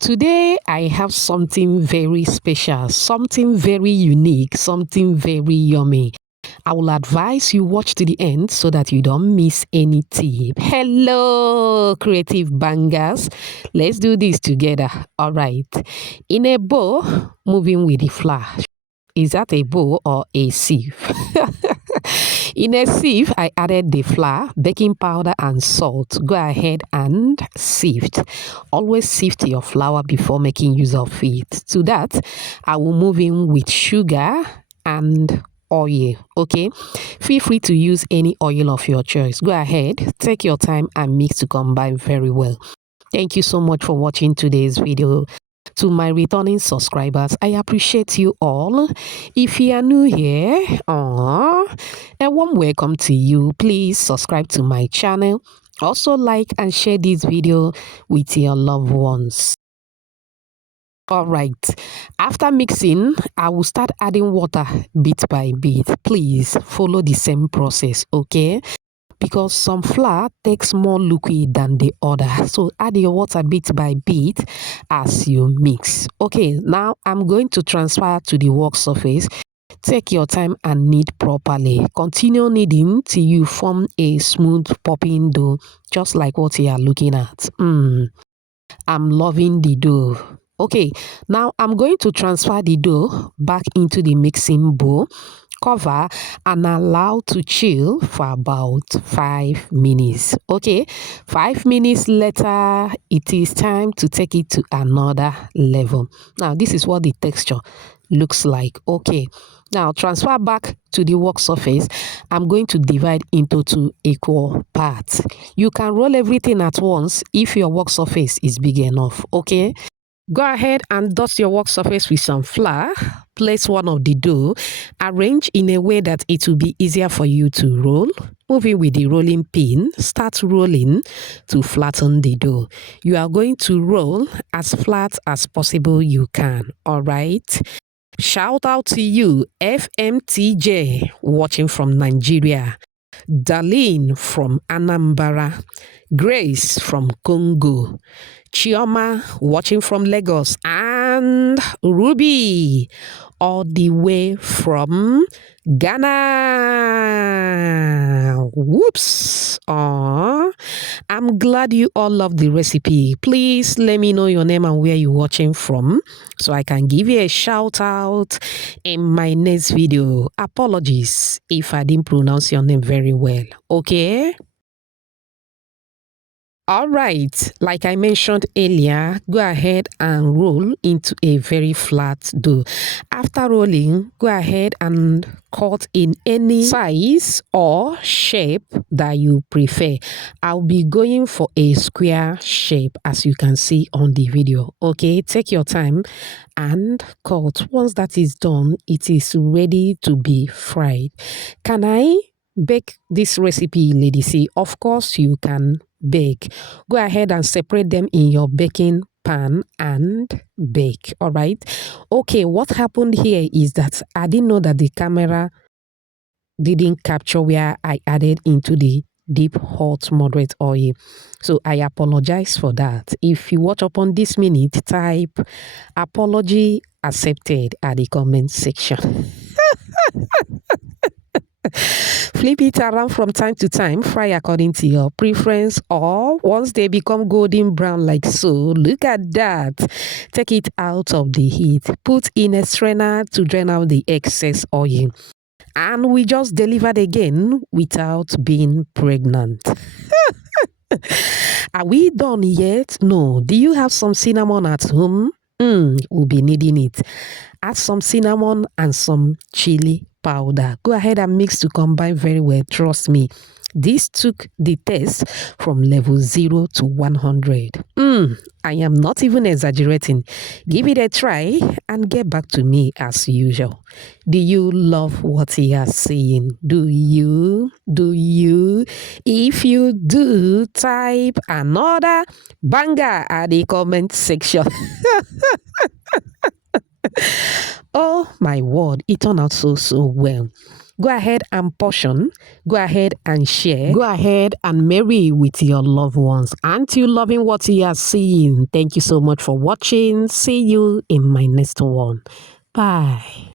Today, I have something very special, something very unique, something very yummy. I will advise you watch to the end so that you don't miss any tip. Hello, creative bangers. Let's do this together. All right. In a bowl, moving with the flour. Is that a bowl or a sieve? In a sieve, I added the flour, baking powder, and salt. Go ahead and sift. Always sift your flour before making use of it. To that, I will move in with sugar and oil. Okay, feel free to use any oil of your choice. Go ahead, take your time and mix to combine very well. Thank you so much for watching today's video. To my returning subscribers, I appreciate you all. If you are new here, a warm welcome to you. Please subscribe to my channel. Also like and share this video with your loved ones. All right, after mixing, I will start adding water bit by bit. Please follow the same process, okay? Because some flour takes more liquid than the other. So add your water bit by bit as you mix. Okay, now I'm going to transfer to the work surface. Take your time and knead properly. Continue kneading till you form a smooth popping dough, just like what you are looking at. I'm loving the dough. Okay, now I'm going to transfer the dough back into the mixing bowl. Cover and allow to chill for about 5 minutes. Okay, 5 minutes later, it is time to take it to another level. Now, this is what the texture looks like. Okay, now transfer back to the work surface. I'm going to divide into 2 equal parts. You can roll everything at once if your work surface is big enough. Okay, go ahead and dust your work surface with some flour. Place one of the dough. Arrange in a way that it will be easier for you to roll. Moving with the rolling pin, start rolling to flatten the dough. You are going to roll as flat as possible you can. All right. Shout out to you, FMTJ, watching from Nigeria. Darlene from Anambra. Grace from Congo. Chioma watching from Lagos, and Ruby all the way from Ghana. Whoops. Aww. I'm glad you all love the recipe. Please let me know your name and where you're watching from so I can give you a shout out in my next video. Apologies if I didn't pronounce your name very well. Okay? All right, like I mentioned earlier, go ahead and roll into a very flat dough. After rolling, go ahead and cut in any size or shape that you prefer. I'll be going for a square shape as you can see on the video. Okay, take your time and cut. Once that is done, it is ready to be fried. Can I bake this recipe, ladies? See, of course you can bake. Go ahead and separate them in your baking pan and bake. All right. Okay, what happened here is that I didn't know that the camera didn't capture where I added into the deep hot moderate oil, so I apologize for that. If you watch upon this minute, type apology accepted at the comment section. Flip it around from time to time, fry according to your preference, or once they become golden brown like so, look at that. Take it out of the heat, put in a strainer to drain out the excess oil, and we just delivered again without being pregnant. Are we done yet? No. Do you have some cinnamon at home? We'll be needing it. Add some cinnamon and some chili powder. Go ahead and mix to combine very well. Trust me, this took the taste from level 0 to 100. I am not even exaggerating. Give it a try and get back to me as usual. Do you love what you are seeing? Do you? If you do, type another banger at the comment section. Oh my word, it turned out so well. Go ahead and portion. Go ahead and share. Go ahead and marry with your loved ones. Aren't you loving what you are seeing? Thank you so much for watching. See you in my next one. Bye.